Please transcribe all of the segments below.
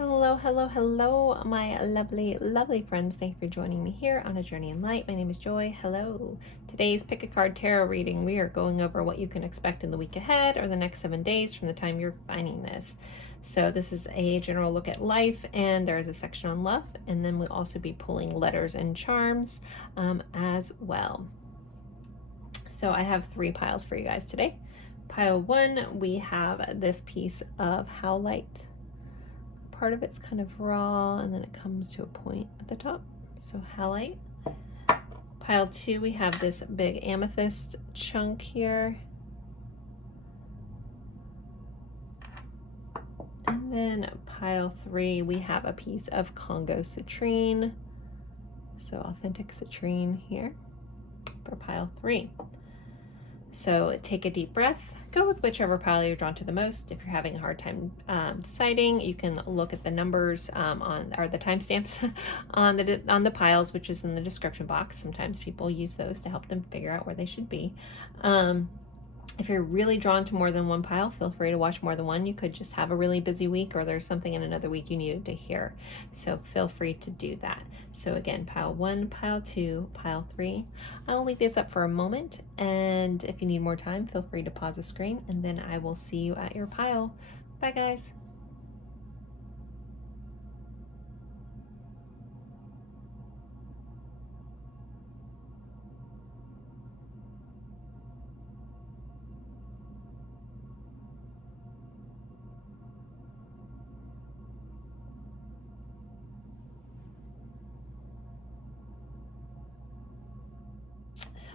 Hello, hello, hello, my lovely, lovely friends. Thank you for joining me here on A Journey in Light. My name is Joy. Hello. Today's Pick a Card Tarot reading. We are going over what you can expect in the week ahead or the next 7 days from the time you're finding this. So this is a general look at life, and there is a section on love, and then we'll also be pulling letters and charms as well. So I have 3 piles for you guys today. Pile 1, we have this piece of howlite. Part of it's kind of raw, and then it comes to a point at the top. So howlite. Pile 2, we have this big amethyst chunk here. And then pile 3, we have a piece of Congo citrine. So authentic citrine here for pile 3. So take a deep breath. Go with whichever pile you're drawn to the most. If you're having a hard time deciding, you can look at the numbers or the timestamps on the piles, which is in the description box. Sometimes people use those to help them figure out where they should be. If you're really drawn to more than one pile, feel free to watch more than one. You could just have a really busy week, or there's something in another week you needed to hear. So feel free to do that. So again, pile 1, pile 2, pile 3. I'll leave this up for a moment, and if you need more time, feel free to pause the screen, and then I will see you at your pile. Bye, guys.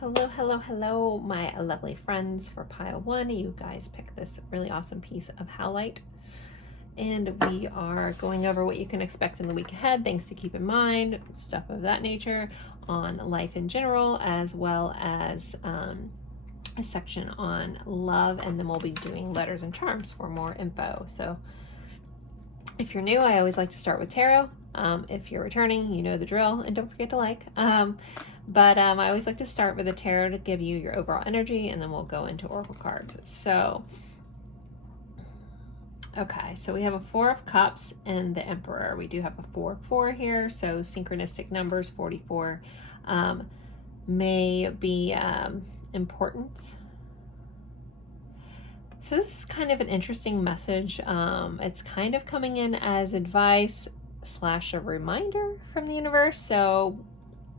Hello, hello, hello, my lovely friends. For pile 1, you guys picked this really awesome piece of howlite, and we are going over what you can expect in the week ahead, things to keep in mind, stuff of that nature on life in general, as well as a section on love, and then we'll be doing letters and charms for more info. So if you're new, I always like to start with tarot. If you're returning, you know the drill, and don't forget to like. But I always like to start with a tarot to give you your overall energy, and then we'll go into oracle cards. So, okay, so we have a 4 of Cups and the Emperor. We do have a 4-4 here, so synchronistic numbers, 44, may be important. So this is kind of an interesting message. It's kind of coming in as advice / a reminder from the universe, so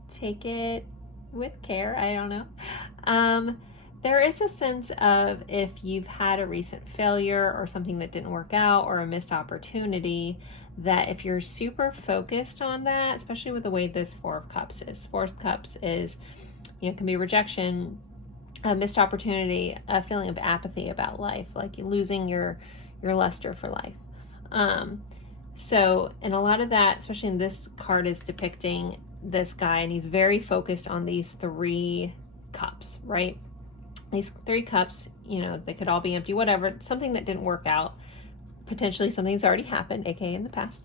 take it with care. I don't know. There is a sense of, if you've had a recent failure or something that didn't work out or a missed opportunity, that if you're super focused on that, especially with the way this 4 of Cups is. 4 of Cups is, you know, it can be rejection, a missed opportunity, a feeling of apathy about life, like losing your luster for life. So, and a lot of that, especially in this card, is depicting this guy, and he's very focused on these 3 cups, right? These 3 cups, you know, they could all be empty, whatever, something that didn't work out, potentially something's already happened, aka in the past.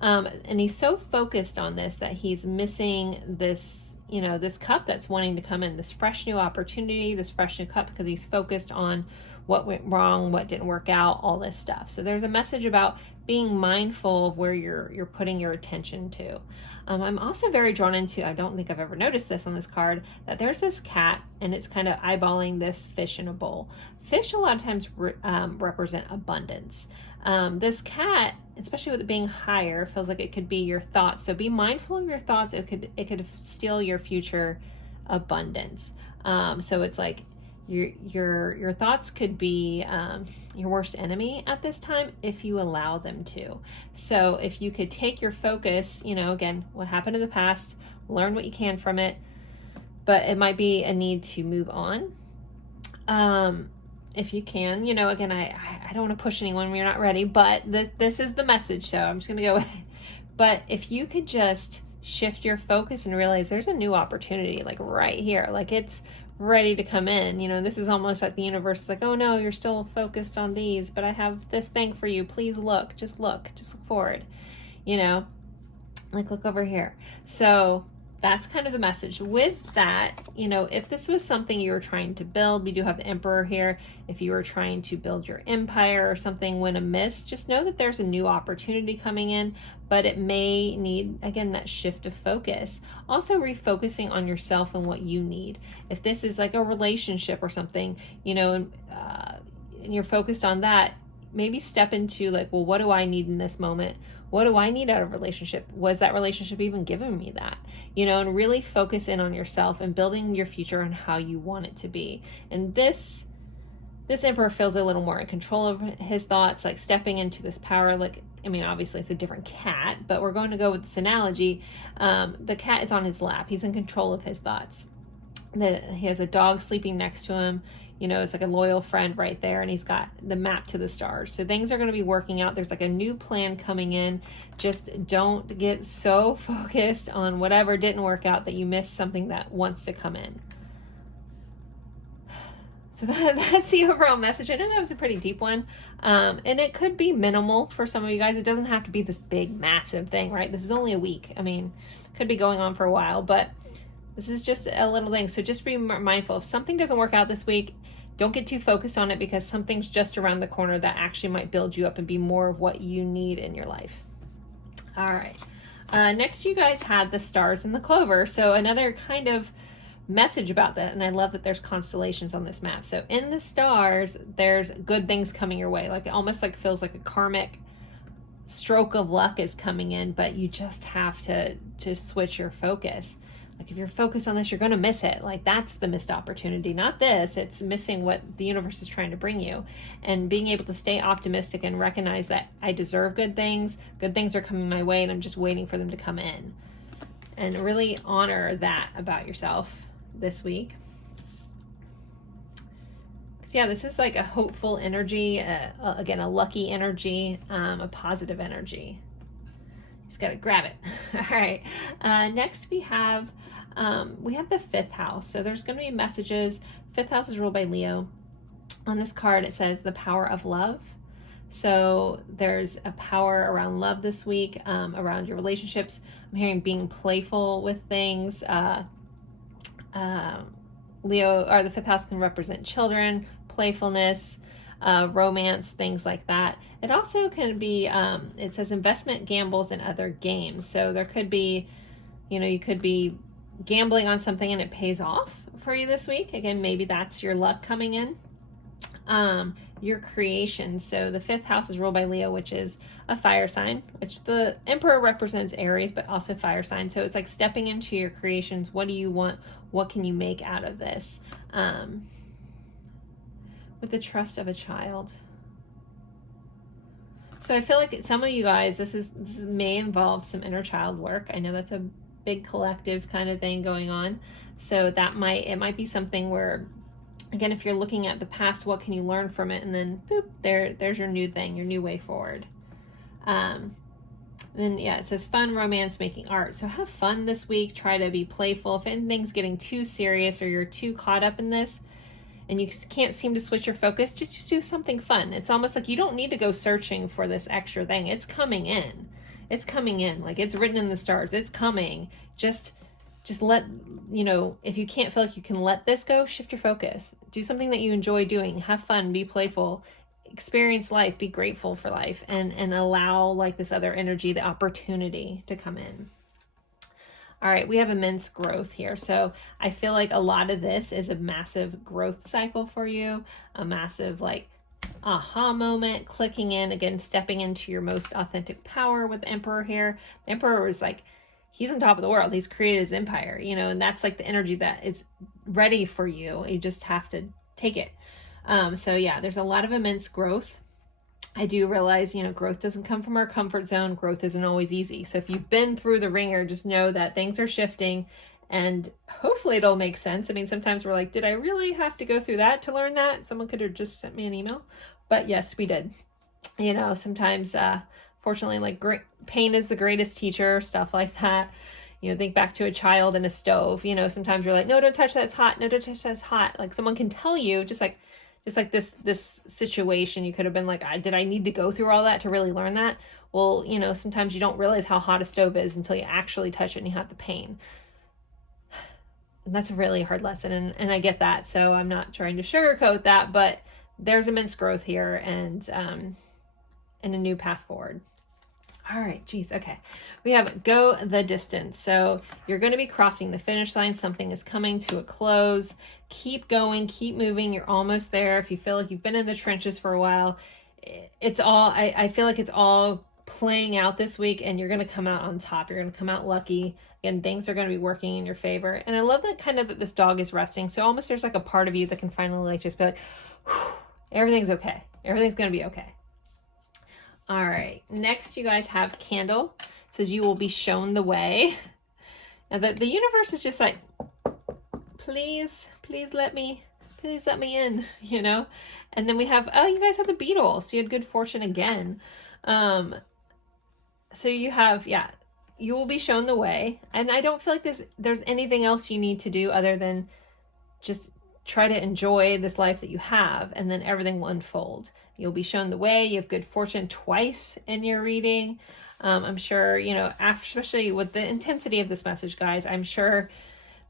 And he's so focused on this that he's missing this, you know, this cup that's wanting to come in, this fresh new opportunity, this fresh new cup, because he's focused on what went wrong, what didn't work out, all this stuff. So there's a message about being mindful of where you're putting your attention to. I'm also very drawn into, I don't think I've ever noticed this on this card, that there's this cat, and it's kind of eyeballing this fish in a bowl. Fish a lot of times represent abundance. This cat, especially with it being higher, feels like it could be your thoughts. So be mindful of your thoughts. It could steal your future abundance. So it's like your thoughts could be your worst enemy at this time if you allow them to. So if you could take your focus, you know, again, what happened in the past, learn what you can from it, but it might be a need to move on. If you can, you know, again, I don't want to push anyone when you're not ready, but this is the message, so I'm just going to go with it. But if you could just shift your focus and realize there's a new opportunity, like right here, like it's ready to come in, you know, this is almost like the universe is like, oh no, you're still focused on these, but I have this thing for you. Please look, just look forward, you know, like look over here. So that's kind of the message. With that, you know, if this was something you were trying to build, we do have the Emperor here. If you were trying to build your empire or something went amiss, just know that there's a new opportunity coming in, but it may need, again, that shift of focus. Also refocusing on yourself and what you need. If this is like a relationship or something, you know, and you're focused on that, maybe step into like, well, what do I need in this moment? What do I need out of a relationship? Was that relationship even giving me that? You know, and really focus in on yourself and building your future and how you want it to be. And this Emperor feels a little more in control of his thoughts, like stepping into this power. Like, I mean, obviously it's a different cat, but we're going to go with this analogy. The cat is on his lap. He's in control of his thoughts. He has a dog sleeping next to him. You know, it's like a loyal friend right there, and he's got the map to the stars. So things are going to be working out. There's like a new plan coming in. Just don't get so focused on whatever didn't work out that you miss something that wants to come in. So that's the overall message. I know that was a pretty deep one. And it could be minimal for some of you guys. It doesn't have to be this big, massive thing, right? This is only a week. I mean, could be going on for a while, but this is just a little thing. So just be mindful. If something doesn't work out this week, don't get too focused on it, because something's just around the corner that actually might build you up and be more of what you need in your life. All right. Next, you guys had the stars and the clover. So another kind of message about that. And I love that there's constellations on this map. So in the stars, there's good things coming your way. Like it almost like feels like a karmic stroke of luck is coming in, but you just have to switch your focus. Like if you're focused on this, you're going to miss it. Like that's the missed opportunity, not this. It's missing what the universe is trying to bring you, and being able to stay optimistic and recognize that I deserve good things. Good things are coming my way and I'm just waiting for them to come in, and really honor that about yourself this week. Because yeah, this is like a hopeful energy, again, a lucky energy, a positive energy. Just got to grab it. All right. Next we have the fifth house. So there's going to be messages. Fifth house is ruled by Leo. On this card, it says the power of love. So there's a power around love this week, around your relationships. I'm hearing being playful with things. Leo, or the fifth house, can represent children, playfulness, romance, things like that. It also can be, it says investment, gambles, and other games. So there could be, you know, you could be gambling on something and it pays off for you this week. Again, maybe that's your luck coming in. Your creation. So the fifth house is ruled by Leo, which is a fire sign, which the Emperor represents Aries, but also fire sign. So it's like stepping into your creations. What do you want? What can you make out of this? With the trust of a child. So I feel like some of you guys, this may involve some inner child work. I know that's a big collective kind of thing going on. So it might be something where, again, if you're looking at the past, what can you learn from it? And then boop, there's your new thing, your new way forward. Then yeah, it says fun, romance, making art. So have fun this week. Try to be playful. If anything's getting too serious or you're too caught up in this and you can't seem to switch your focus, just do something fun. It's almost like you don't need to go searching for this extra thing. It's coming in. It's coming in. Like it's written in the stars. It's coming. Just let, you know, if you can't feel like you can let this go, shift your focus. Do something that you enjoy doing. Have fun. Be playful. Experience life. Be grateful for life. And allow like this other energy, the opportunity to come in. All right, we have immense growth here. So I feel like a lot of this is a massive growth cycle for you. A massive like aha moment, clicking in, again, stepping into your most authentic power with the Emperor here. The Emperor is like, he's on top of the world. He's created his empire, you know, and that's like the energy that is ready for you. You just have to take it. So yeah, there's a lot of immense growth. I do realize, you know, growth doesn't come from our comfort zone. Growth isn't always easy. So if you've been through the ringer, just know that things are shifting and hopefully it'll make sense. I mean, sometimes we're like, did I really have to go through that to learn that? Someone could have just sent me an email, but yes, we did. You know, sometimes, fortunately, like pain is the greatest teacher, stuff like that. You know, think back to a child and a stove. You know, sometimes you're like, no, don't touch that, it's hot. No, don't touch that, it's hot. Like someone can tell you, just like this situation, you could have been like, did I need to go through all that to really learn that? Well, you know, sometimes you don't realize how hot a stove is until you actually touch it and you have the pain. that's a really hard lesson, and I get that, so I'm not trying to sugarcoat that, but there's immense growth here, and a new path forward. All right, geez, okay. We have go the distance. So you're going to be crossing the finish line. Something is coming to a close. Keep going, keep moving. You're almost there. If you feel like you've been in the trenches for a while, it's all, I feel like it's all playing out this week, and you're going to come out on top. You're going to come out lucky, and things are going to be working in your favor. And I love that kind of that this dog is resting. So almost there's like a part of you that can finally like just be like, everything's okay. Everything's going to be okay. All right, next you guys have candle. It says you will be shown the way. And the universe is just like, please let me in, you know? And then we have, oh, you guys have the beetle. So you had good fortune again. So you have, yeah, you will be shown the way. And I don't feel like there's anything else you need to do other than just try to enjoy this life that you have, and then everything will unfold. You'll be shown the way. You have good fortune twice in your reading. I'm sure, you know, especially with the intensity of this message, guys, I'm sure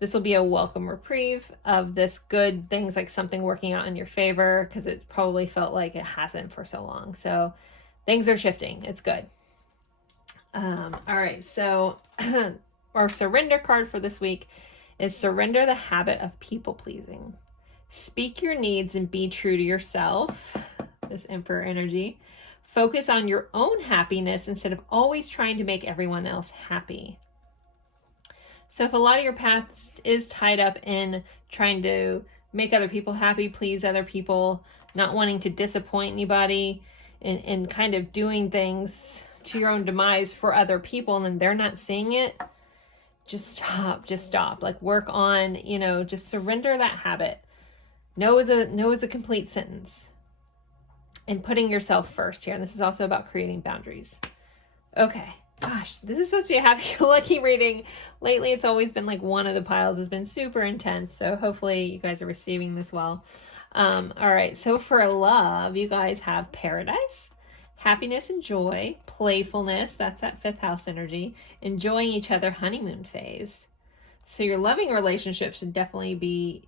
this will be a welcome reprieve of this good things, like something working out in your favor, because it probably felt like it hasn't for so long. So things are shifting. It's good. All right. So our surrender card for this week is surrender the habit of people pleasing. Speak your needs and be true to yourself. This Emperor energy. Focus on your own happiness instead of always trying to make everyone else happy. So if a lot of your past is tied up in trying to make other people happy, please other people, not wanting to disappoint anybody, and kind of doing things to your own demise for other people, and then they're not seeing it, just stop. Like work on, you know, just surrender that habit. No is a complete sentence. And putting yourself first here. And this is also about creating boundaries. Okay. Gosh, this is supposed to be a happy-go-lucky reading. Lately, it's always been like one of the piles has been super intense. So hopefully you guys are receiving this well. All right. So for love, you guys have paradise, happiness and joy, playfulness. That's that 5th house energy. Enjoying each other, honeymoon phase. So your loving relationship should definitely be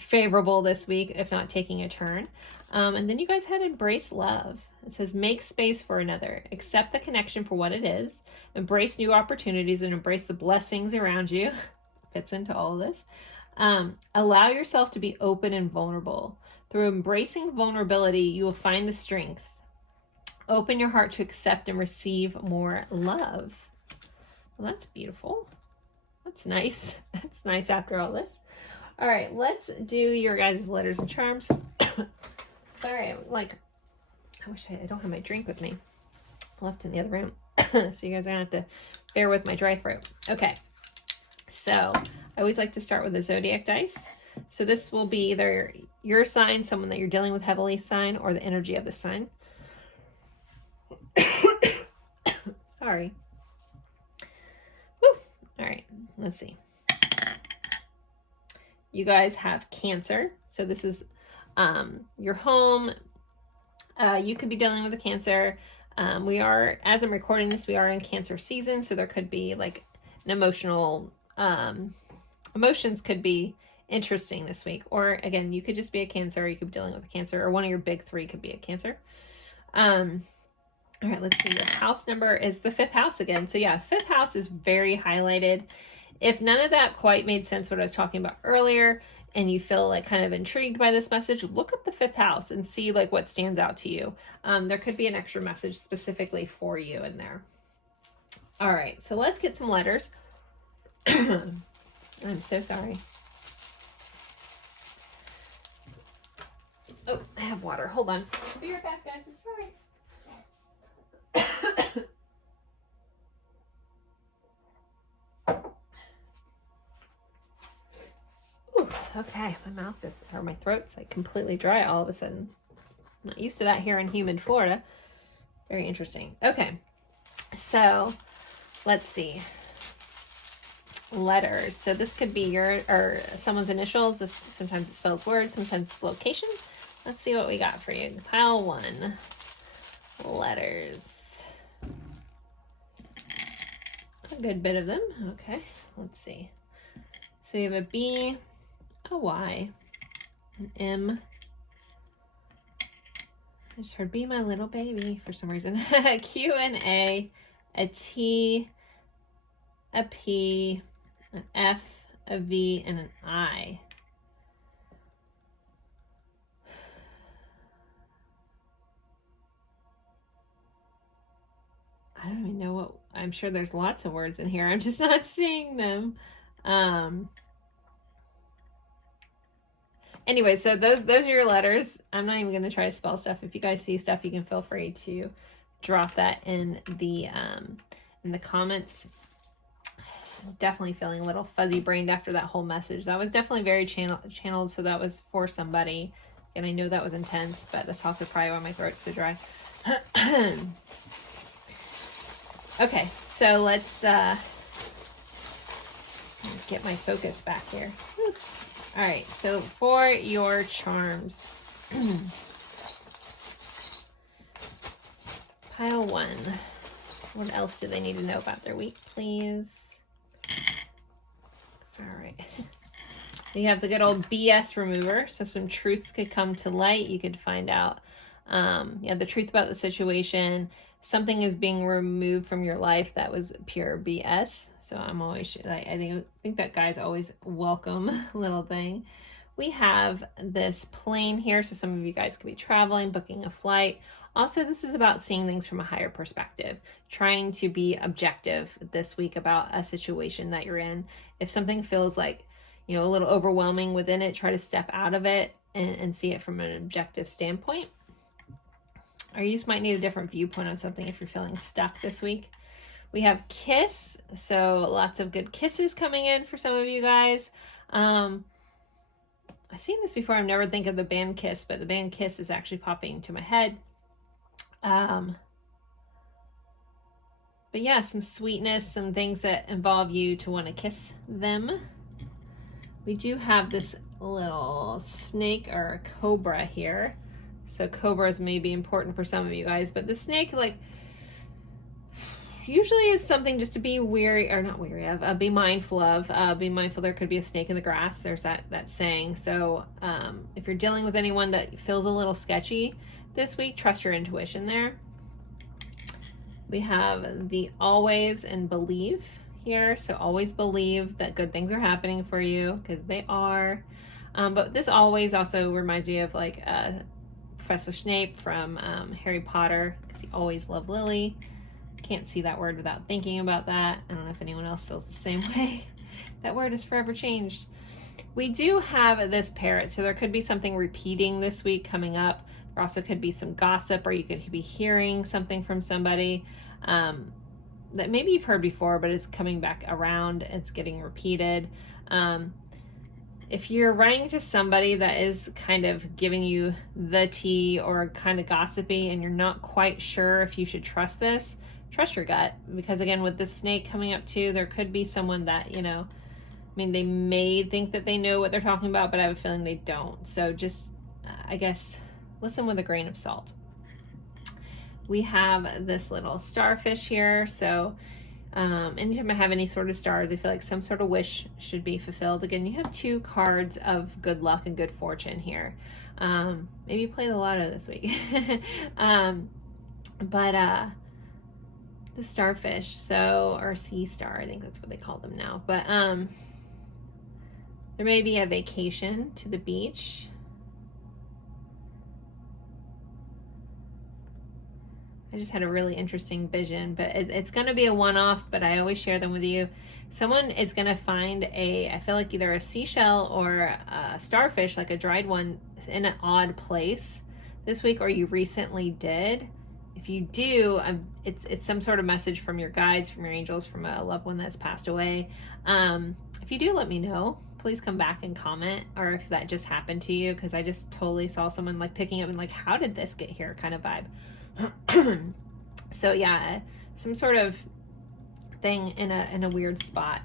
favorable this week, if not taking a turn. And then you guys had embrace love. It says make space for another, accept the connection for what it is, embrace new opportunities, and embrace the blessings around you. Fits into all of this. Allow yourself to be open and vulnerable. Through embracing vulnerability, you will find the strength. Open your heart to accept and receive more love. Well, that's beautiful. That's nice. That's nice after all this. All right, let's do your guys' letters and charms. Sorry, I wish I don't have my drink with me. I left in the other room. So you guys are gonna have to bear with my dry throat. Okay, so I always like to start with the zodiac dice. So this will be either your sign, someone that you're dealing with heavily sign, or the energy of the sign. Sorry. Woo. All right, let's see. You guys have Cancer. So this is your home. You could be dealing with a Cancer. We are, as I'm recording this, we are in Cancer season. So there could be like an emotional, emotions could be interesting this week. Or again, you could just be a Cancer. You could be dealing with a Cancer, or one of your big 3 could be a Cancer. All right, let's see. Your house number is the 5th house again. So yeah, 5th house is very highlighted. If none of that quite made sense what I was talking about earlier, and you feel like kind of intrigued by this message, look up the 5th house and see like what stands out to you. There could be an extra message specifically for you in there. All right, so let's get some letters. I'm so sorry. Oh, I have water. Hold on. I'll be right back, guys. I'm sorry. Ooh, okay, my mouth just, or my throat's like completely dry all of a sudden. I'm not used to that here in humid Florida. Very interesting. Okay, so let's see. Letters. So this could be your or someone's initials. This sometimes it spells words, sometimes it's location. Let's see what we got for you. Pile 1. Letters. A good bit of them. Okay, let's see. So So we have a B, a Y, an M. I just heard be my little baby for some reason. A Q and A T, a P, an F, a V, and an I. I don't even know what, I'm sure there's lots of words in here. I'm just not seeing them. Anyway, so those are your letters. I'm not even going to try to spell stuff. If you guys see stuff, you can feel free to drop that in the comments. Definitely feeling a little fuzzy brained after that whole message. That was definitely very channeled, so that was for somebody. And I know that was intense, but that's also probably why my throat's so dry. Okay, so let's get my focus back here. All right, so for your charms, pile 1. What else do they need to know about their week, please? All right. We have the good old BS remover. So some truths could come to light. You could find out, the truth about the situation. Something is being removed from your life that was pure BS. So I'm always, I think that guy's always welcome little thing. We have this plane here. So some of you guys could be traveling, booking a flight. Also, this is about seeing things from a higher perspective, trying to be objective this week about a situation that you're in. If something feels like, a little overwhelming within it, try to step out of it and see it from an objective standpoint. Or you just might need a different viewpoint on something if you're feeling stuck this week. We have kiss, so lots of good kisses coming in for some of you guys. I've seen this before. I've never think of the band Kiss, but the band Kiss is actually popping into my head. But yeah, some sweetness, some things that involve you to want to kiss them. We do have this little snake or a cobra here. So cobras may be important for some of you guys, but the snake, usually is something just to be wary, or not wary of, be mindful of. Be mindful there could be a snake in the grass. There's that saying. So if you're dealing with anyone that feels a little sketchy this week, trust your intuition there. We have the always and believe here. So always believe that good things are happening for you, because they are. But this always also reminds me of Professor Snape from Harry Potter, because he always loved Lily. Can't see that word without thinking about that. I don't know if anyone else feels the same way. That word is forever changed. We do have this parrot, so there could be something repeating this week coming up. There also could be some gossip, or you could be hearing something from somebody that maybe you've heard before, but it's coming back around. It's getting repeated. If you're running into somebody that is kind of giving you the tea or kind of gossipy and you're not quite sure if you should trust this, trust your gut. Because again, with the snake coming up too, there could be someone that, they may think that they know what they're talking about, but I have a feeling they don't. So just, I guess, listen with a grain of salt. We have this little starfish here. So anytime I have any sort of stars, I feel like some sort of wish should be fulfilled. Again, you have 2 cards of good luck and good fortune here. Maybe play the lotto this week. But the starfish, or sea star, I think that's what they call them now. But there may be a vacation to the beach. I just had a really interesting vision, but it's going to be a one-off, but I always share them with you. Someone is going to find I feel like either a seashell or a starfish, like a dried one, in an odd place this week, or you recently did. If you do, it's some sort of message from your guides, from your angels, from a loved one that's passed away. If you do, let me know. Please come back and comment, or if that just happened to you, because I just totally saw someone picking up and how did this get here kind of vibe. So yeah, some sort of thing in a weird spot.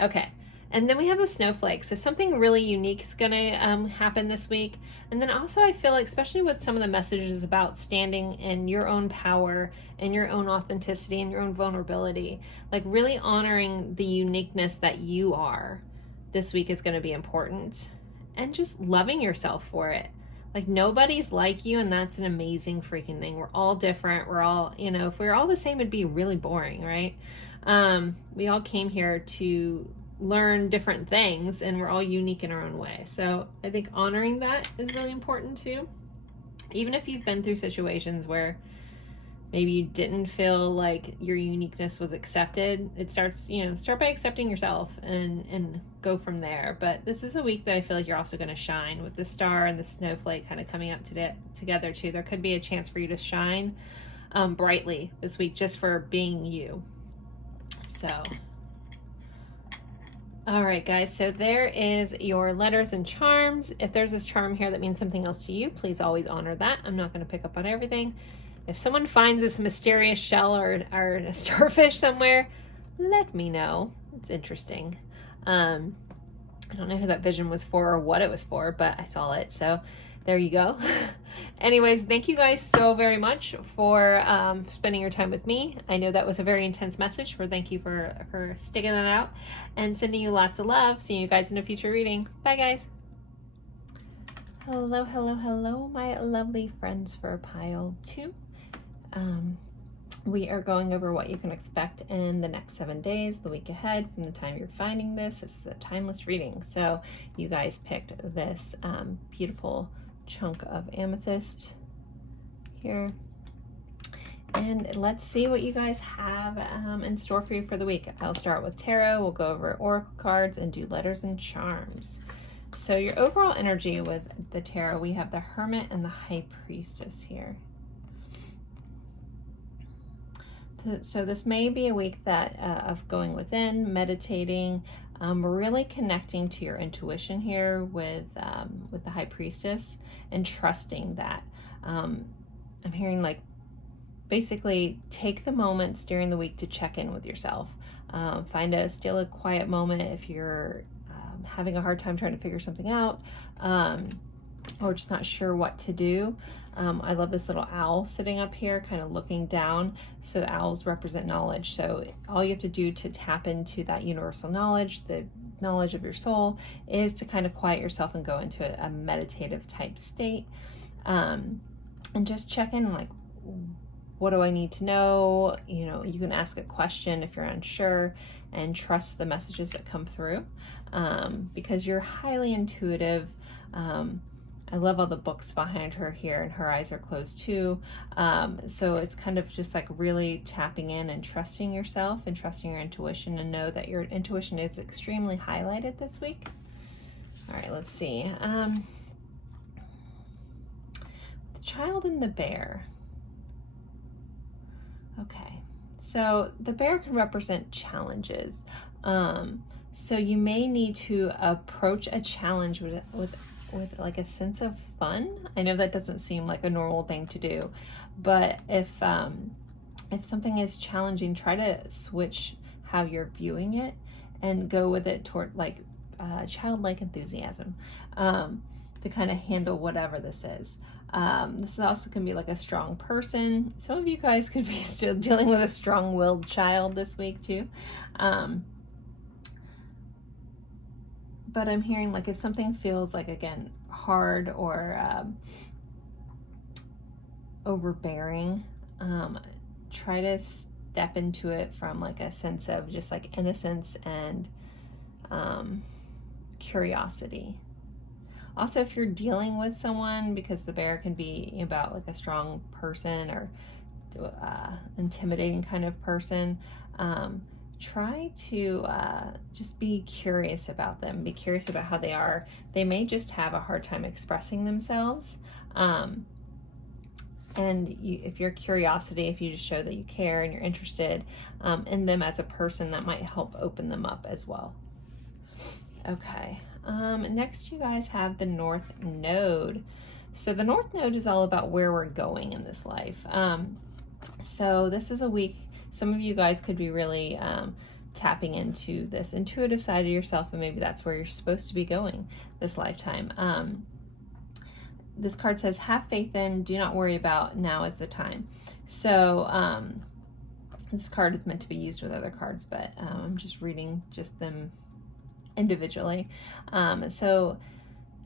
Okay, and then we have the snowflake. So something really unique is gonna happen this week. And then also I feel like, especially with some of the messages about standing in your own power and your own authenticity and your own vulnerability, really honoring the uniqueness that you are. this week is going to be important, and just loving yourself for it. Like, nobody's like you, and that's an amazing freaking thing. We're all different. We're all, you know, if we were all the same, it'd be really boring, right? We all came here to learn different things, and we're all unique in our own way. So I think honoring that is really important too. Even if you've been through situations where maybe you didn't feel like your uniqueness was accepted, it starts, you know, start by accepting yourself and go from there. But this is a week that I feel like you're also going to shine with the star and the snowflake kind of coming up together too. There could be a chance for you to shine brightly this week just for being you. So, all right, guys, so there is your letters and charms. If there's this charm here that means something else to you, please always honor that. I'm not going to pick up on everything. If someone finds this mysterious shell or a starfish somewhere, let me know. It's interesting. I don't know who that vision was for or what it was for, but I saw it. So there you go. Anyways, thank you guys so very much for spending your time with me. I know that was a very intense message. Thank you for sticking that out and sending you lots of love. See you guys in a future reading. Bye, guys. Hello, hello, hello, my lovely friends for pile 2. We are going over what you can expect in the next 7 days, the week ahead from the time you're finding this. This is a timeless reading. So you guys picked this beautiful chunk of amethyst here. And let's see what you guys have in store for you for the week. I'll start with tarot. We'll go over oracle cards and do letters and charms. So your overall energy with the tarot, we have the Hermit and the High Priestess here. So this may be a week that of going within, meditating, really connecting to your intuition here with the High Priestess and trusting that. I'm hearing like basically take the moments during the week to check in with yourself. Find a quiet moment if you're having a hard time trying to figure something out or just not sure what to do. I love this little owl sitting up here kind of looking down. So the owls represent knowledge. So all you have to do to tap into that universal knowledge, the knowledge of your soul, is to kind of quiet yourself and go into a meditative type state. And just check in like, what do I need to know? You know, you can ask a question if you're unsure and trust the messages that come through because you're highly intuitive. I love all the books behind her here, and her eyes are closed too. So it's kind of just like really tapping in and trusting yourself and trusting your intuition, and know that your intuition is extremely highlighted this week. All right, let's see. The child and the bear. Okay, so the bear can represent challenges. So you may need to approach a challenge with like a sense of fun. I know that doesn't seem like a normal thing to do, but if something is challenging, try to switch how you're viewing it and go with it toward like childlike enthusiasm to kind of handle whatever this is. This also can be like a strong person. Some of you guys could be still dealing with a strong-willed child this week too. But I'm hearing like if something feels like, again, hard or overbearing, try to step into it from like a sense of just like innocence and curiosity. Also, if you're dealing with someone, because the bear can be about like a strong person or intimidating kind of person, try to just be curious about them. Be curious about how they are. They may just have a hard time expressing themselves. And if your curiosity, if you just show that you care and you're interested in them as a person, that might help open them up as well. Okay. Next, you guys have the North Node. So the North Node is all about where we're going in this life. So this is a week. Some of you guys could be really tapping into this intuitive side of yourself, and maybe that's where you're supposed to be going this lifetime. This card says, have faith in, do not worry about, now is the time. So this card is meant to be used with other cards, but I'm just reading just them individually. So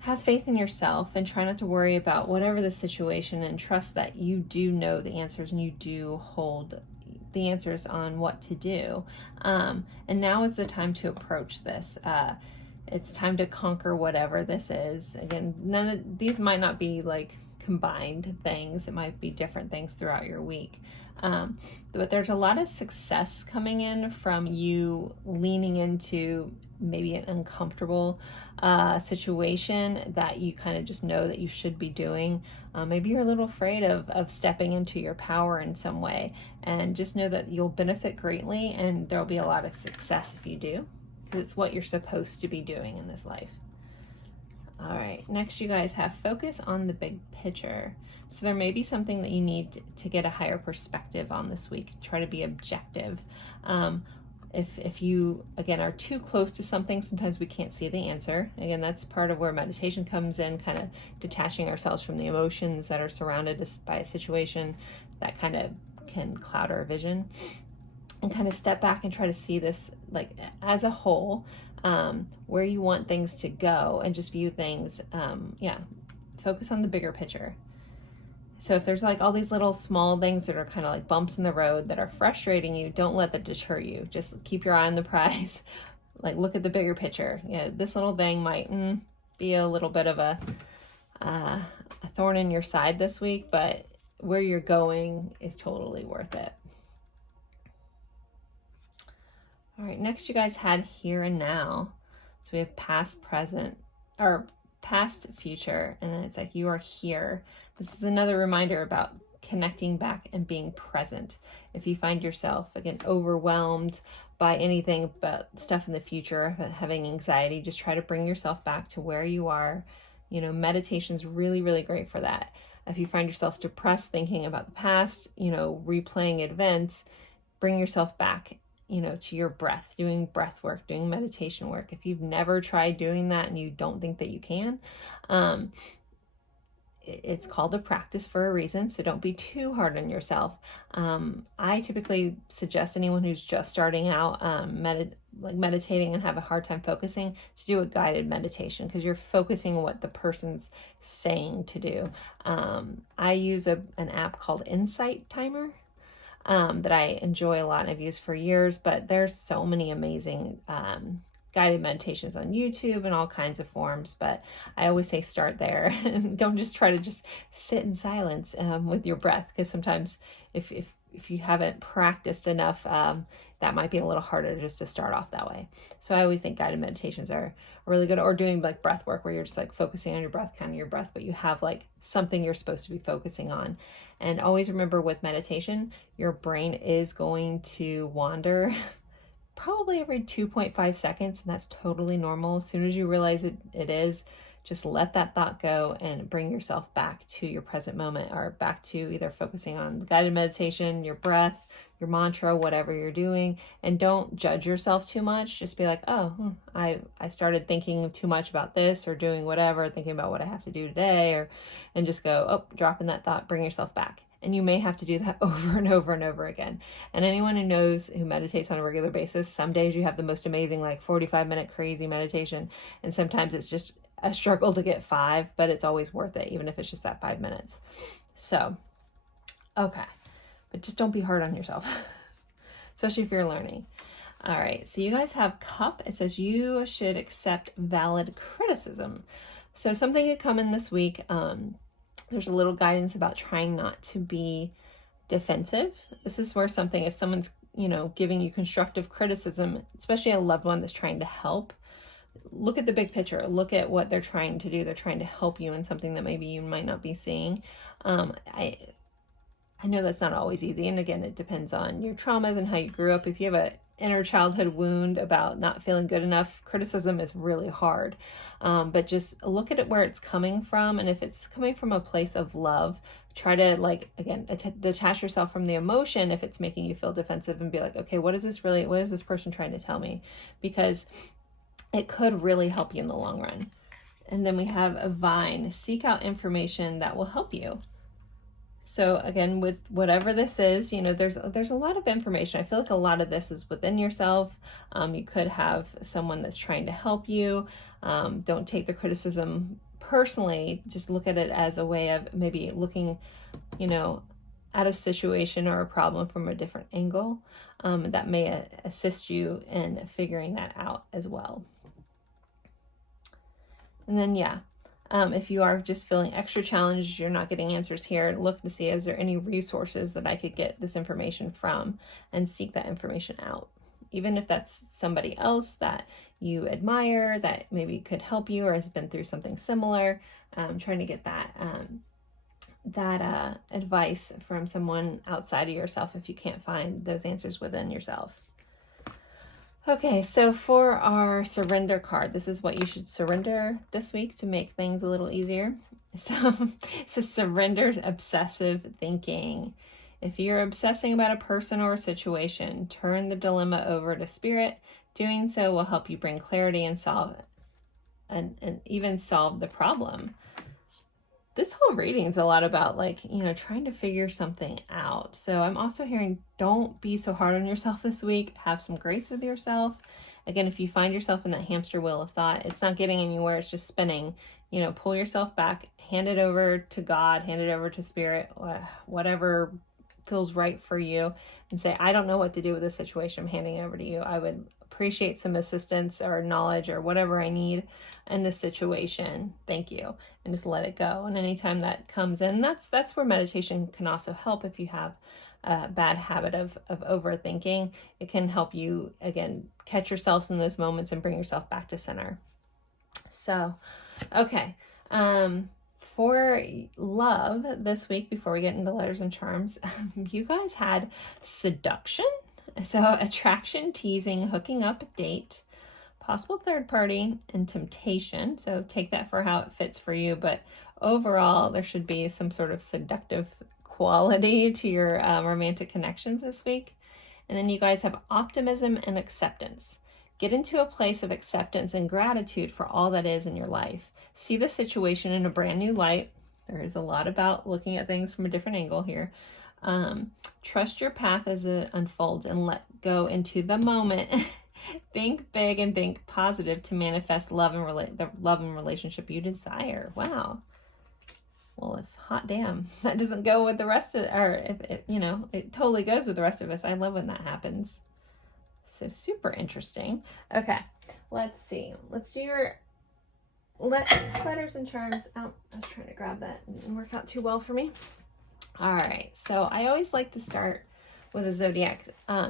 have faith in yourself and try not to worry about whatever the situation, and trust that you do know the answers and you do hold the answers on what to do. And now is the time to approach this. It's time to conquer whatever this is. Again, none of these might not be like combined things. It might be different things throughout your week. But there's a lot of success coming in from you leaning into maybe an uncomfortable situation that you kind of just know that you should be doing. Maybe you're a little afraid of stepping into your power in some way, and just know that you'll benefit greatly, and there'll be a lot of success if you do, because it's what you're supposed to be doing in this life. All right, next you guys have focus on the big picture. So there may be something that you need to get a higher perspective on this week. Try to be objective. If you, again, are too close to something, sometimes we can't see the answer. Again, that's part of where meditation comes in, kind of detaching ourselves from the emotions that are surrounded by a situation that kind of can cloud our vision, and kind of step back and try to see this like as a whole, where you want things to go, and just view things, focus on the bigger picture. So if there's like all these little small things that are kind of like bumps in the road that are frustrating you, don't let that deter you. Just keep your eye on the prize. Like, look at the bigger picture. Yeah, this little thing might be a little bit of a thorn in your side this week, but where you're going is totally worth it. All right, next you guys had here and now. So we have past, present, or past, future, and then it's like you are here. This is another reminder about connecting back and being present. If you find yourself, again, overwhelmed by anything but stuff in the future, having anxiety, just try to bring yourself back to where you are. You know, meditation is really, really great for that. If you find yourself depressed thinking about the past, replaying events, bring yourself back, to your breath, doing breath work, doing meditation work. If you've never tried doing that and you don't think that you can, it's called a practice for a reason, so don't be too hard on yourself. I typically suggest anyone who's just starting out meditating and have a hard time focusing to do a guided meditation, because you're focusing on what the person's saying to do. I use an app called Insight Timer that I enjoy a lot and I've used for years, but there's so many amazing guided meditations on YouTube and all kinds of forms, but I always say start there and don't just try to just sit in silence with your breath, because sometimes if you haven't practiced enough, that might be a little harder just to start off that way. So I always think guided meditations are really good, or doing like breath work where you're just like focusing on your breath, counting your breath, but you have like something you're supposed to be focusing on. And always remember, with meditation, your brain is going to wander probably every 2.5 seconds, and that's totally normal. As soon as you realize it is, just let that thought go and bring yourself back to your present moment, or back to either focusing on the guided meditation, your breath, your mantra, whatever you're doing. And don't judge yourself too much. Just be like, oh, I started thinking too much about this, or doing whatever, thinking about what I have to do today, and just go, oh, dropping that thought, bring yourself back. And you may have to do that over and over and over again. And anyone who meditates on a regular basis, some days you have the most amazing, like 45-minute crazy meditation. And sometimes it's just a struggle to get 5, but it's always worth it, even if it's just that 5 minutes. So, okay. But just don't be hard on yourself, especially if you're learning. All right. So you guys have Cup. It says you should accept valid criticism. So something could come in this week. There's a little guidance about trying not to be defensive. This is where something, if someone's, giving you constructive criticism, especially a loved one that's trying to help, look at the big picture. Look at what they're trying to do. They're trying to help you in something that maybe you might not be seeing. I know that's not always easy. And again, it depends on your traumas and how you grew up. If you have an inner childhood wound about not feeling good enough, criticism is really hard. But just look at it where it's coming from. And if it's coming from a place of love, try to detach yourself from the emotion if it's making you feel defensive, and be like, okay, what is this person trying to tell me? Because it could really help you in the long run. And then we have a vine. Seek out information that will help you. So again, with whatever this is, you know, there's a lot of information. I feel like a lot of this is within yourself. You could have someone that's trying to help you. Don't take the criticism personally. Just look at it as a way of maybe looking, you know, at a situation or a problem from a different angle. That may assist you in figuring that out as well. And then, yeah, if you are just feeling extra challenged, you're not getting answers here, look to see, is there any resources that I could get this information from, and seek that information out. Even if that's somebody else that you admire, that maybe could help you or has been through something similar, trying to get that advice from someone outside of yourself if you can't find those answers within yourself. Okay, so for our surrender card, this is what you should surrender this week to make things a little easier. So it's a surrender obsessive thinking. If you're obsessing about a person or a situation, turn the dilemma over to spirit. Doing so will help you bring clarity and solve and even solve the problem. This whole reading is a lot about, like, you know, trying to figure something out. So I'm also hearing, don't be so hard on yourself this week. Have some grace with yourself. Again, if you find yourself in that hamster wheel of thought, it's not getting anywhere, it's just spinning. You know, pull yourself back, hand it over to God, hand it over to spirit, whatever feels right for you, and say, I don't know what to do with this situation. I'm handing it over to you. I would appreciate some assistance or knowledge or whatever I need in this situation. Thank you. And just let it go. And anytime that comes in, that's where meditation can also help. If you have a bad habit of overthinking, it can help you, again, catch yourselves in those moments and bring yourself back to center. So, okay. For love this week, before we get into letters and charms, you guys had seduction. So attraction, teasing, hooking up, date, possible third party, and temptation. So take that for how it fits for you. But overall, there should be some sort of seductive quality to your romantic connections this week. And then you guys have optimism and acceptance. Get into a place of acceptance and gratitude for all that is in your life. See the situation in a brand new light. There is a lot about looking at things from a different angle here. Trust your path as it unfolds and let go into the moment. Think big and think positive to manifest love and the love and relationship you desire. Wow. Well, if hot damn, that doesn't go with the rest of, or if it, you know, it totally goes with the rest of us. I love when that happens. So super interesting. Okay, let's see. Let's do your letters and charms. Oh, I was trying to grab that. It didn't work out too well for me. All right, so I always like to start with a zodiac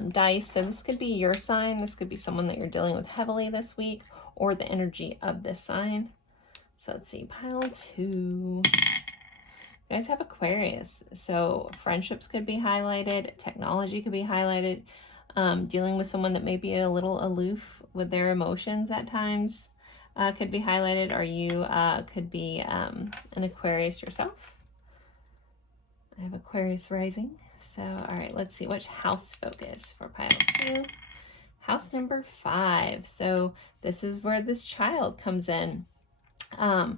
dice. So this could be your sign. This could be someone that you're dealing with heavily this week, or the energy of this sign. So let's see, pile 2. You guys have Aquarius. So friendships could be highlighted. Technology could be highlighted. Dealing with someone that may be a little aloof with their emotions at times could be highlighted. Or you could be an Aquarius yourself. I have Aquarius rising. So, all right, let's see. Which house focus for pile 2? House number 5. So this is where this child comes in. The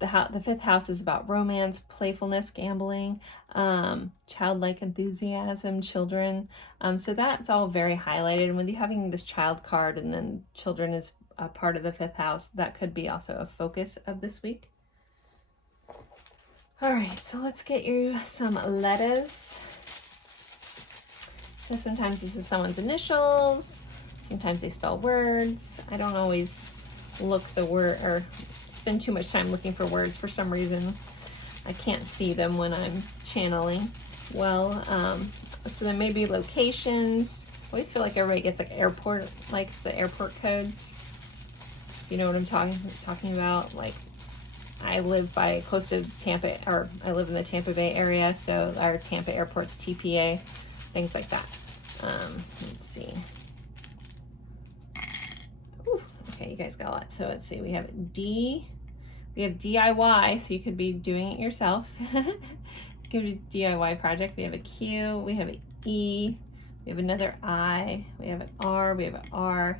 5th house is about romance, playfulness, gambling, childlike enthusiasm, children. So that's all very highlighted. And with you having this child card and then children is a part of the 5th house, that could be also a focus of this week. All right, so let's get you some letters. So sometimes this is someone's initials. Sometimes they spell words. I don't always look the word or spend too much time looking for words for some reason. I can't see them when I'm channeling. Well, so there may be locations. I always feel like everybody gets like airport, like the airport codes. You know what I'm talking about? Like, I live close to Tampa, or I live in the Tampa Bay area, so our Tampa airport's TPA, things like that. Let's see. Ooh, okay, you guys got a lot. So let's see, we have D, we have DIY, so you could be doing it yourself. It could be a DIY project. We have a Q, we have an E, we have another I, we have an R, we have an R,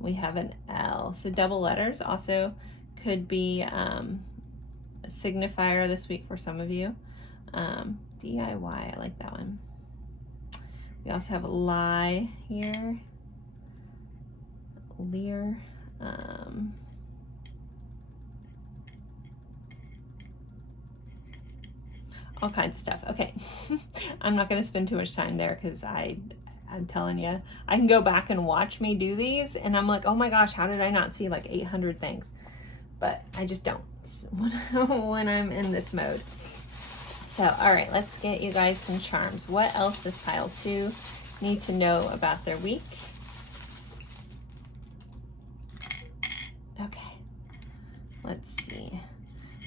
we have an L. So double letters also could be signifier this week for some of you. DIY, I like that one. We also have lie here. Lear. All kinds of stuff. Okay. I'm not going to spend too much time there because I'm telling you, I can go back and watch me do these and I'm like, oh my gosh, how did I not see like 800 things? But I just don't when I'm in this mode. So, all right, let's get you guys some charms. What else does pile 2 need to know about their week? Okay, let's see.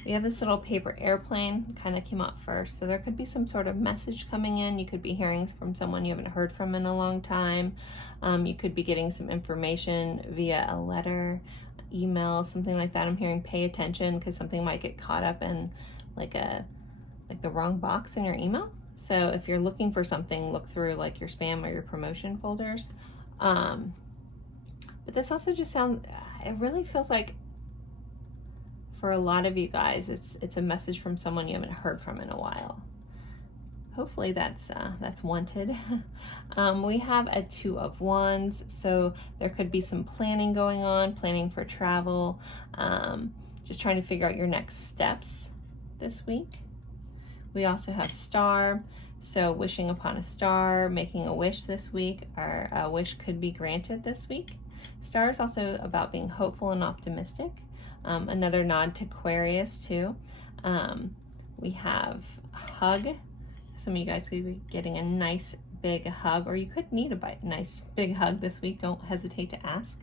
We have this little paper airplane, kind of came up first. So there could be some sort of message coming in. You could be hearing from someone you haven't heard from in a long time. You could be getting some information via a letter, email, something like that. I'm hearing pay attention because something might get caught up in like the wrong box in your email. So if you're looking for something, look through like your spam or your promotion folders. But this also just sounds, it really feels like for a lot of you guys, it's a message from someone you haven't heard from in a while. Hopefully that's wanted. We have a 2 of Wands, so there could be some planning going on, planning for travel, just trying to figure out your next steps this week. We also have Star, so wishing upon a star, making a wish this week, or a wish could be granted this week. Star is also about being hopeful and optimistic. Another nod to Aquarius too. We have hug. Some of you guys could be getting a nice big hug, or you could need a nice big hug this week. Don't hesitate to ask.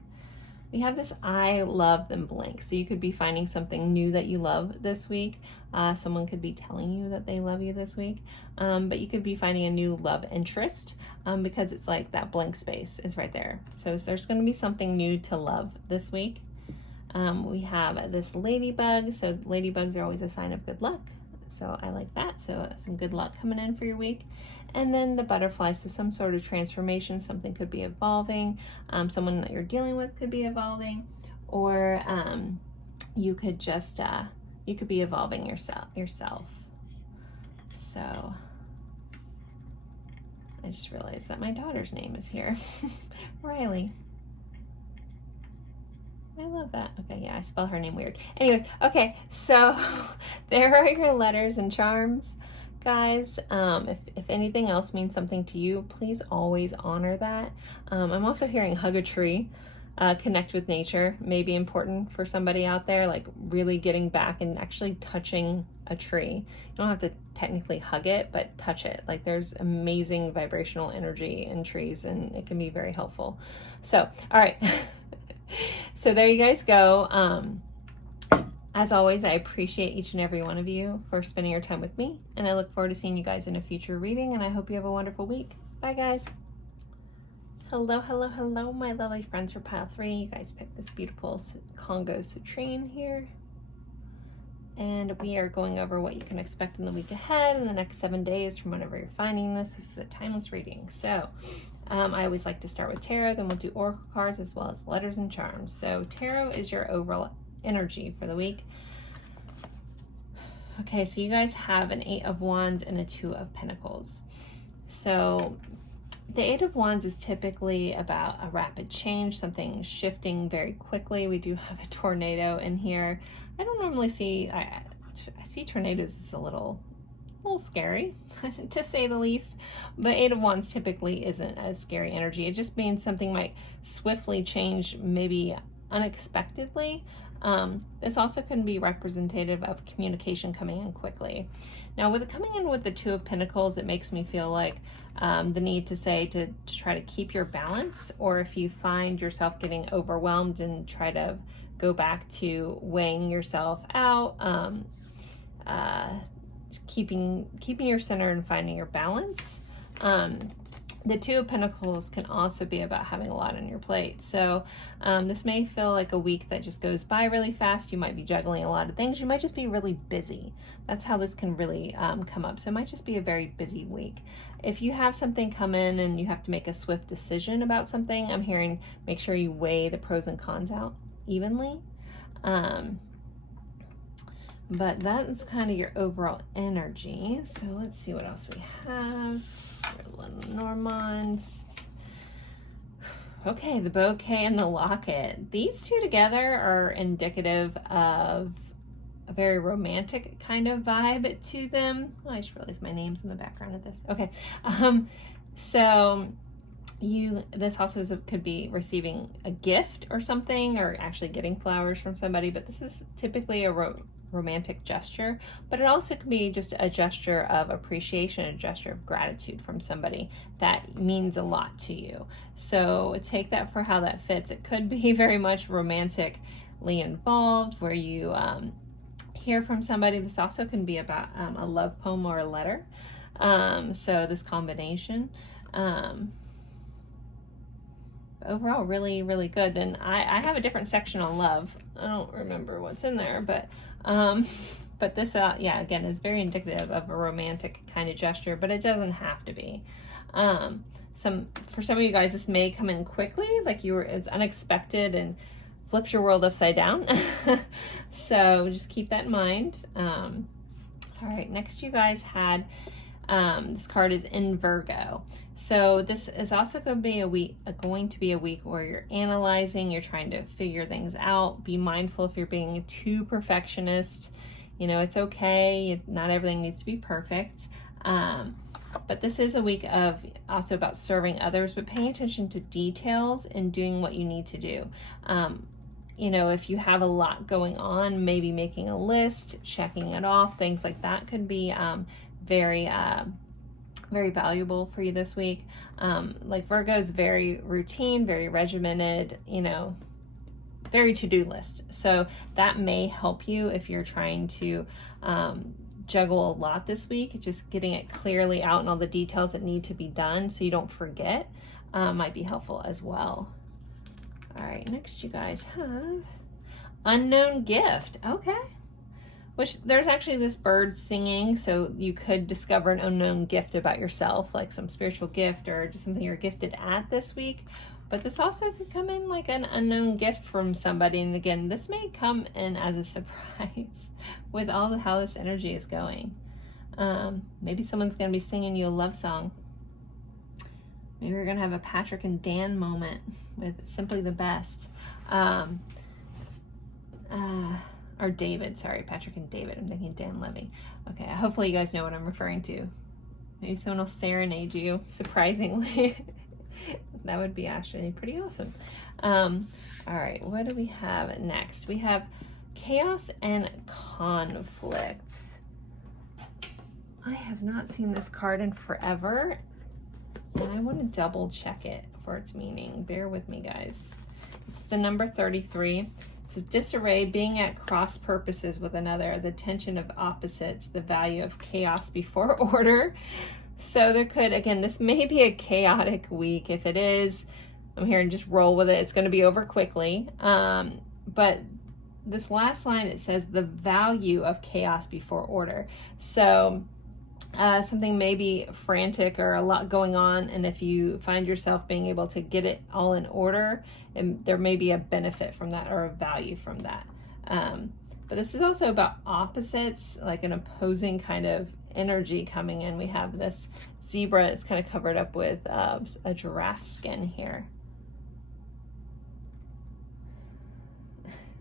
We have this I love them blank. So you could be finding something new that you love this week. Someone could be telling you that they love you this week. But you could be finding a new love interest because it's like that blank space is right there. So there's going to be something new to love this week. We have this ladybug. So ladybugs are always a sign of good luck. So I like that. So some good luck coming in for your week. And then the butterfly, so some sort of transformation, something could be evolving, someone that you're dealing with could be evolving, or you could just, you could be evolving yourself. So I just realized that my daughter's name is here, Riley. I love that. Okay, yeah, I spell her name weird. Anyways, okay, so there are your letters and charms. Guys, if anything else means something to you, please always honor that. I'm also hearing hug a tree, connect with nature, may be important for somebody out there, like really getting back and actually touching a tree. You don't have to technically hug it, but touch it. Like there's amazing vibrational energy in trees and it can be very helpful. So, all right. So there you guys go. As always, I appreciate each and every one of you for spending your time with me, and I look forward to seeing you guys in a future reading, and I hope you have a wonderful week. Bye, guys. Hello, hello, hello, my lovely friends for pile 3. You guys picked this beautiful Congo citrine here, and we are going over what you can expect in the week ahead in the next 7 days from whenever you're finding this. This is a timeless reading. So I always like to start with tarot, then we'll do oracle cards as well as letters and charms. So tarot is your overall energy for the week. Okay, so you guys have an 8 of Wands and a 2 of Pentacles. So the 8 of Wands is typically about a rapid change, something shifting very quickly. We do have a tornado in here. I don't normally see, I see tornadoes as a little scary to say the least, but 8 of Wands typically isn't as scary energy. It just means something might swiftly change, maybe unexpectedly. This also can be representative of communication coming in quickly. Now with it coming in with the 2 of Pentacles, it makes me feel like the need to say to try to keep your balance, or if you find yourself getting overwhelmed and try to go back to weighing yourself out, keeping your center and finding your balance. The 2 of Pentacles can also be about having a lot on your plate. So this may feel like a week that just goes by really fast. You might be juggling a lot of things. You might just be really busy. That's how this can really come up. So it might just be a very busy week. If you have something come in and you have to make a swift decision about something, I'm hearing make sure you weigh the pros and cons out evenly. But that's kind of your overall energy. So let's see what else we have. Normans. Okay, the bouquet and the locket. These two together are indicative of a very romantic kind of vibe to them. Oh, I just realized my name's in the background of this. Okay, so this also could be receiving a gift or something, or actually getting flowers from somebody, but this is typically a romantic gesture, but it also can be just a gesture of appreciation, a gesture of gratitude from somebody that means a lot to you. So take that for how that fits. It could be very much romantically involved, where you hear from somebody. This also can be about a love poem or a letter. So this combination, overall really, really good. And I have a different section on love. I don't remember what's in there, but this yeah, again, is very indicative of a romantic kind of gesture, but it doesn't have to be. For some of you guys, this may come in quickly, like it's unexpected and flips your world upside down. So just keep that in mind. All right, next you guys had this card is in Virgo. So this is also going to be a week where you're analyzing, you're trying to figure things out. Be mindful if you're being too perfectionist. You know, it's okay. Not everything needs to be perfect. But this is a week of also about serving others, but paying attention to details and doing what you need to do. You know, if you have a lot going on, maybe making a list, checking it off, things like that could be very valuable for you this week. Like Virgo is very routine, very regimented, you know, very to-do list. So that may help you if you're trying to juggle a lot this week. Just getting it clearly out and all the details that need to be done so you don't forget might be helpful as well. All right, next you guys have unknown gift. Okay. Which there's actually this bird singing, so you could discover an unknown gift about yourself, like some spiritual gift or just something you're gifted at this week. But this also could come in like an unknown gift from somebody. And again, this may come in as a surprise with how this energy is going. Maybe someone's going to be singing you a love song. Maybe you're going to have a Patrick and Dan moment with Simply the Best. Or David, sorry, Patrick and David. I'm thinking Dan Levy. Okay, hopefully you guys know what I'm referring to. Maybe someone will serenade you, surprisingly. That would be actually pretty awesome. All right, what do we have next? We have chaos and conflicts. I have not seen this card in forever, and I want to double check it for its meaning. Bear with me, guys. It's the number 33. It says disarray, being at cross purposes with another, the tension of opposites, the value of chaos before order. So there could, again, this may be a chaotic week. If it is, I'm here and just roll with it. It's going to be over quickly. But this last line, it says the value of chaos before order. So something may be frantic or a lot going on, and if you find yourself being able to get it all in order, and there may be a benefit from that or a value from that. But this is also about opposites, like an opposing kind of energy coming in. We have this zebra. It's kind of covered up with a giraffe skin here.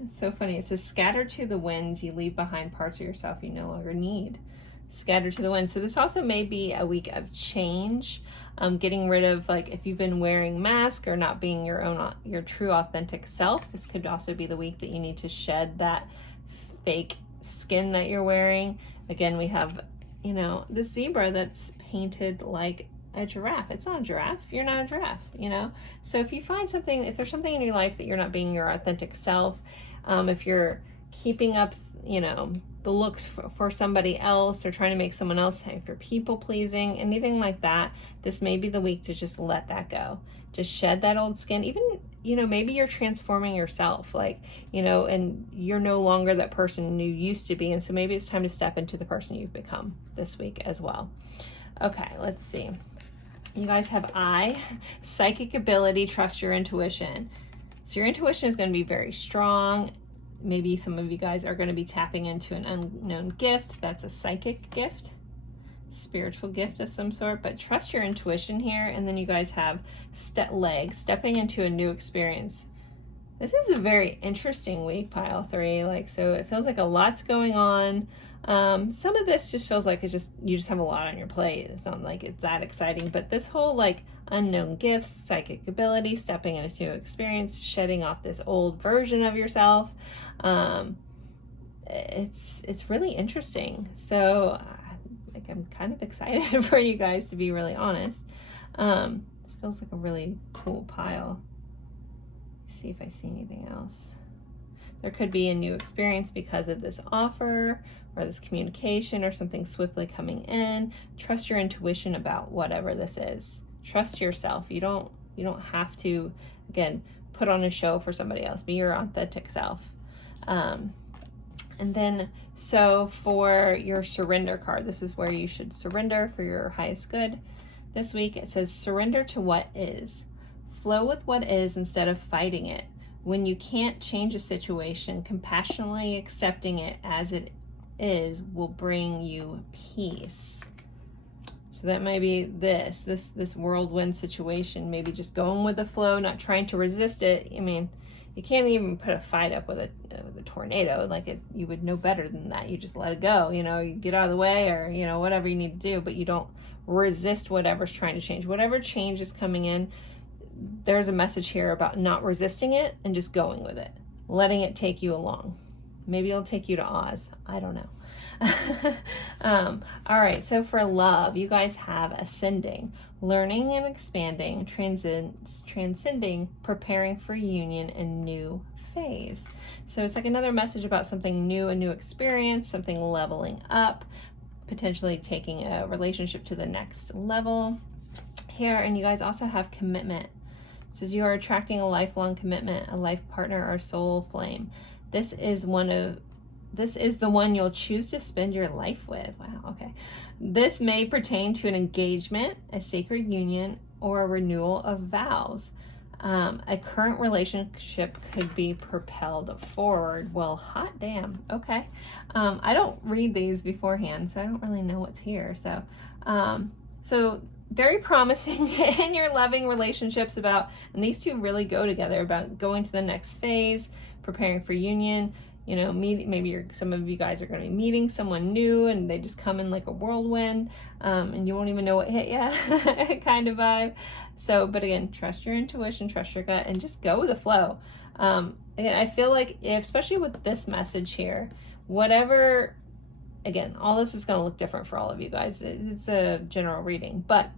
It's so funny. It says, scatter to the winds, you leave behind parts of yourself you no longer need. Scatter to the wind. So this also may be a week of change, getting rid of, like, if you've been wearing mask or not being your true authentic self, this could also be the week that you need to shed that fake skin that you're wearing. Again, we have, you know, the zebra that's painted like a giraffe. It's not a giraffe. You're not a giraffe, you know? So if you find something, if there's something in your life that you're not being your authentic self, if you're keeping up, you know, the looks for somebody else or trying to make someone else, if you're people pleasing, anything like that, this may be the week to just let that go. Just shed that old skin. Even, you know, maybe you're transforming yourself, like, you know, and you're no longer that person you used to be. And so maybe it's time to step into the person you've become this week as well. Okay, let's see. You guys have psychic ability, trust your intuition. So your intuition is going to be very strong. maybe some of you guys are going to be tapping into an unknown gift. That's a psychic gift, spiritual gift of some sort, but trust your intuition here. And then you guys have stepping into a new experience. This is a very interesting week, pile 3. Like, so it feels like a lot's going on. Some of this just feels like you just have a lot on your plate. It's not like it's that exciting, but this whole like unknown gifts, psychic ability, stepping into new experience, shedding off this old version of yourself. It's really interesting. So like, I'm kind of excited for you guys, to be really honest. This feels like a really cool pile. See if I see anything else. There could be a new experience because of this offer or this communication or something swiftly coming in. Trust your intuition about whatever this is. Trust yourself. You don't have to, again, put on a show for somebody else. Be your authentic self. And then, so for your surrender card, this is where you should surrender for your highest good. This week it says surrender to what is. Flow with what is instead of fighting it. When you can't change a situation, compassionately accepting it as it is will bring you peace. So that might be this whirlwind situation, maybe just going with the flow, not trying to resist it. I mean, you can't even put a fight up with a tornado. Like, you would know better than that. You just let it go, you know, you get out of the way, or, you know, whatever you need to do, but you don't resist whatever's trying to change. Whatever change is coming in, there's a message here about not resisting it and just going with it, letting it take you along. Maybe it'll take you to Oz. I don't know. All right, so for love, you guys have ascending, learning and expanding, transcending, preparing for union and new phase. So it's like another message about something new, a new experience, something leveling up, potentially taking a relationship to the next level here. And you guys also have commitment. It says you are attracting a lifelong commitment, a life partner, or soul flame. This is the one you'll choose to spend your life with. Wow, okay. This may pertain to an engagement, a sacred union, or a renewal of vows. A current relationship could be propelled forward. Well, hot damn. Okay. I don't read these beforehand, so I don't really know what's here. So very promising in your loving relationships and these two really go together, about going to the next phase, preparing for union. You know, maybe some of you guys are going to be meeting someone new and they just come in like a whirlwind, and you won't even know what hit you kind of vibe. So, but again, trust your intuition, trust your gut, and just go with the flow. Again, I feel like, especially with this message here, whatever, again, all this is going to look different for all of you guys. It's a general reading, but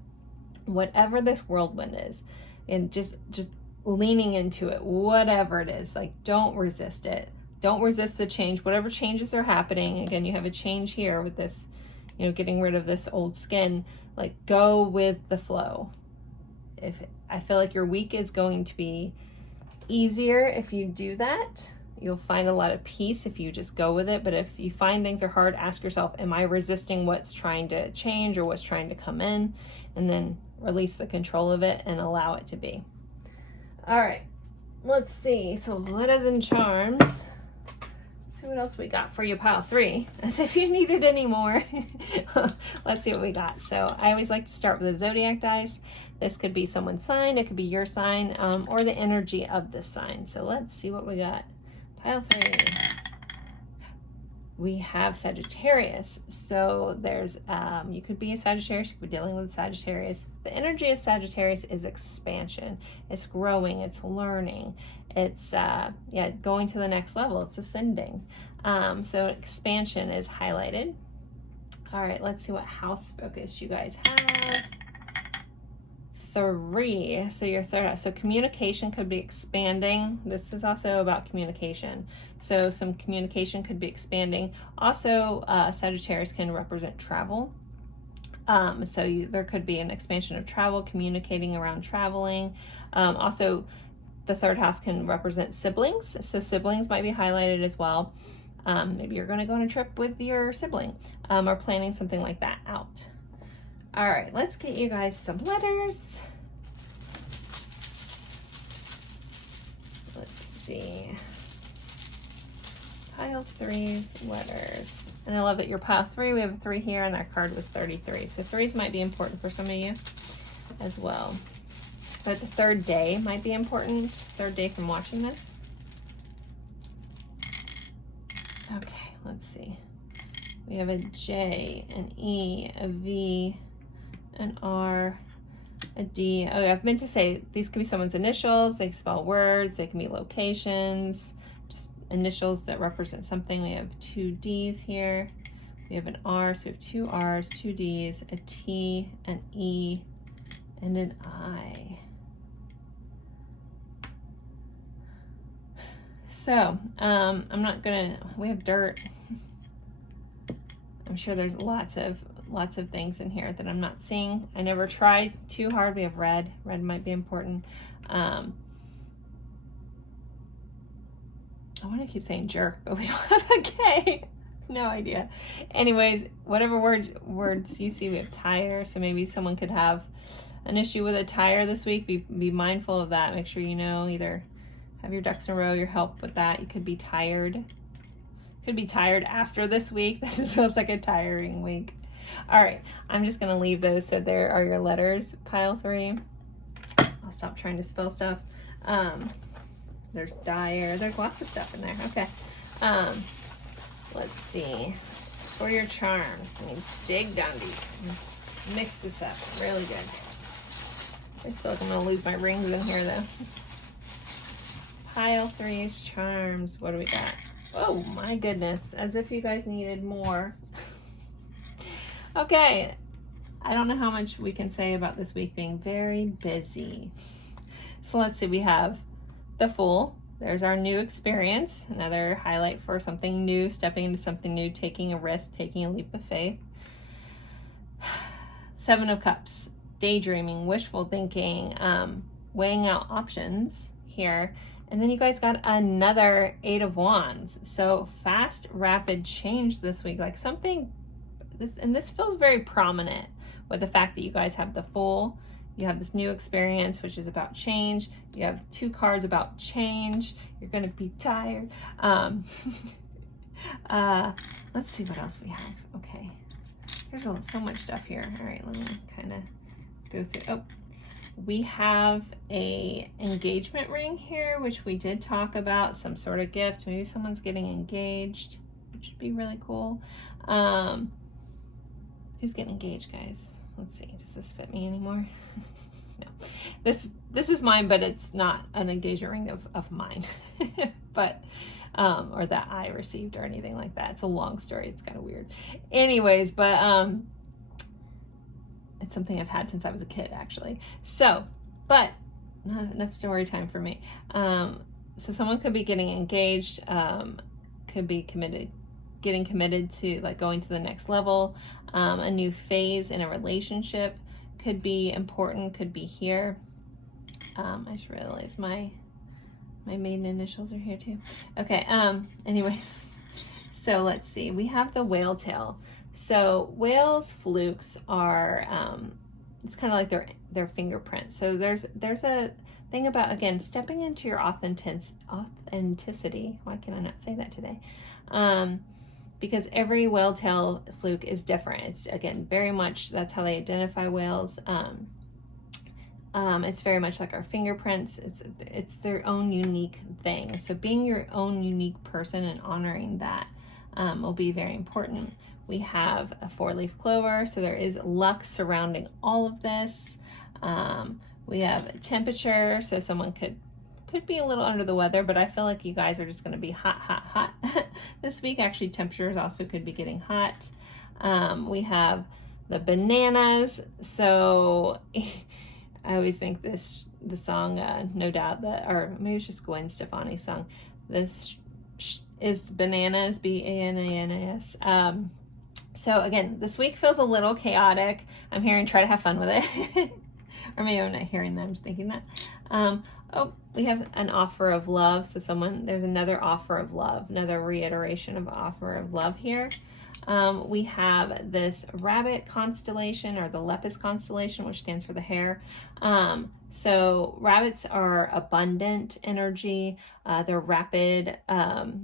whatever this whirlwind is, and just leaning into it, whatever it is, like, don't resist it. Don't resist the change, whatever changes are happening. Again, you have a change here with this, you know, getting rid of this old skin. Like, go with the flow. I feel like your week is going to be easier if you do that. You'll find a lot of peace if you just go with it. But if you find things are hard, ask yourself, am I resisting what's trying to change or what's trying to come in? And then release the control of it and allow it to be. All right, let's see. So letters and charms. See what else we got for you, pile 3, as if you needed any more. Let's see what we got. So I always like to start with the zodiac dice. This could be someone's sign, it could be your sign, or the energy of this sign. So let's see what we got. Pile 3. We have Sagittarius. So there's, you could be a Sagittarius, you could be dealing with Sagittarius. The energy of Sagittarius is expansion. It's growing, it's learning. It's, going to the next level. It's ascending. So expansion is highlighted. All right, let's see what house focus you guys have. 3. So your third house. So communication could be expanding. This is also about communication. So some communication could be expanding. Also, Sagittarius can represent travel. There could be an expansion of travel, communicating around traveling. Also, the third house can represent siblings. So siblings might be highlighted as well. Maybe you're going to go on a trip with your sibling, or planning something like that out. All right, let's get you guys some letters. Let's see. Pile 3's letters. And I love that your pile 3, we have a 3 here, and that card was 33. So 3s might be important for some of you as well. But the third day might be important. Third day from watching this. Okay, let's see. We have a J, an E, a V, an R, a D. Oh, I've meant to say these could be someone's initials. They spell words. They can be locations. Just initials that represent something. We have 2 D's here. We have an R, so we have 2 R's, 2 D's, a T, an E, and an I. So, I'm not gonna, we have dirt. I'm sure there's lots of things in here that I'm not seeing. I never tried too hard. We have red. Red might be important. I want to keep saying jerk, but we don't have a K. No idea. Anyways, whatever words you see, we have tire. So maybe someone could have an issue with a tire this week. Be mindful of that. Make sure you know, either have your ducks in a row, your help with that. You could be tired. Could be tired after this week. This feels like a tiring week. All right, I'm just gonna leave those. So there are your letters, pile 3. I'll stop trying to spell stuff. There's dire. There's lots of stuff in there. Okay. Let's see. For your charms, let me dig down deep. Let's mix this up really good. I just feel like I'm gonna lose my rings in here though. Pile 3's charms. What do we got? Oh my goodness, as if you guys needed more. Okay, I don't know how much we can say about this week being very busy. So let's see, we have the Fool. There's our new experience, another highlight for something new, stepping into something new, taking a risk, taking a leap of faith. 7 of Cups, daydreaming, wishful thinking, weighing out options here. And then you guys got another 8 of Wands. So fast, rapid change this week. Like something, this feels very prominent with the fact that you guys have the Fool. You have this new experience, which is about change. You have 2 cards about change. You're going to be tired. Let's see what else we have. Okay. There's so much stuff here. All right, let me kind of go through. Oh. We have a engagement ring here, which we did talk about, some sort of gift. Maybe someone's getting engaged, which would be really cool. Who's getting engaged, guys? Let's see. Does this fit me anymore? No. This is mine, but it's not an engagement ring of mine. But or that I received or anything like that. It's a long story. It's kind of weird. Anyways, but it's something I've had since I was a kid, actually. So, but not enough story time for me. So someone could be getting engaged, could be getting committed to like going to the next level. A new phase in a relationship could be important, could be here. I just realized my maiden initials are here too. Okay, anyways, so let's see. We have the whale tail. So whales' flukes are, it's kind of like their fingerprints. So there's a thing about, again, stepping into your authenticity. Why can I not say that today? Because every whale tail fluke is different. It's, again, very much, that's how they identify whales. It's very much like our fingerprints. It's their own unique thing. So being your own unique person and honoring that will be very important. We have a 4-leaf clover, so there is luck surrounding all of this. We have temperature, so someone could be a little under the weather, but I feel like you guys are just going to be hot, hot, hot this week. Actually, temperatures also could be getting hot. We have the bananas, so I always think the song, no doubt, or maybe it's just Gwen Stefani's song, this is bananas, B-A-N-A-N-A-S. So again, this week feels a little chaotic. I'm hearing try to have fun with it. Or maybe I'm not hearing that, I'm just thinking that. Oh, we have an offer of love. So there's another offer of love, another reiteration of offer of love here. We have this rabbit constellation, or the Lepus constellation, which stands for the hare. So rabbits are abundant energy. They're rapid,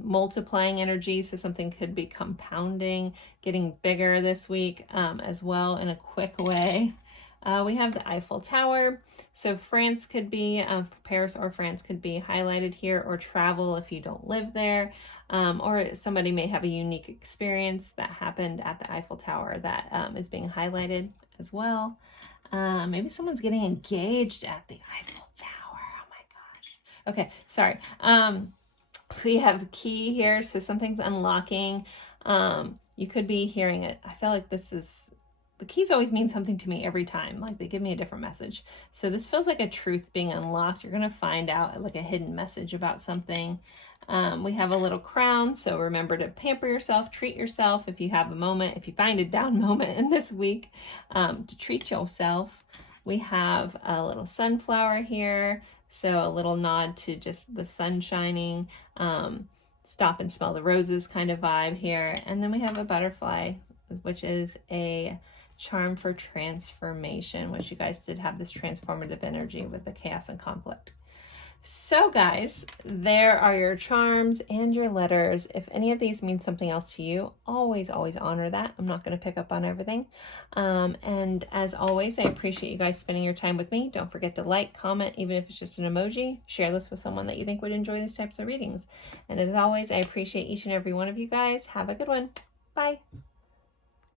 multiplying energy. So something could be compounding, getting bigger this week as well in a quick way. We have the Eiffel Tower. So France could be, Paris or France could be highlighted here, or travel if you don't live there. Or somebody may have a unique experience that happened at the Eiffel Tower that is being highlighted as well. Maybe someone's getting engaged at the Eiffel Tower. Oh my gosh. Okay, sorry. We have key here, so something's unlocking. You could be hearing it. I feel like the keys always mean something to me every time. Like, they give me a different message. So this feels like a truth being unlocked. You're going to find out like a hidden message about something. We have a little crown, so remember to pamper yourself, treat yourself if you have a moment, if you find a down moment in this week, to treat yourself. We have a little sunflower here, so a little nod to just the sun shining, stop and smell the roses kind of vibe here. And then we have a butterfly, which is a charm for transformation, which you guys did have this transformative energy with the chaos and conflict. So guys, there are your charms and your letters. If any of these mean something else to you, always honor that. I'm not going to pick up on everything. And as always, I appreciate you guys spending your time with me. Don't forget to like, comment, even if it's just an emoji. Share this with someone that you think would enjoy these types of readings. And as always, I appreciate each and every one of you guys. Have a good one. Bye.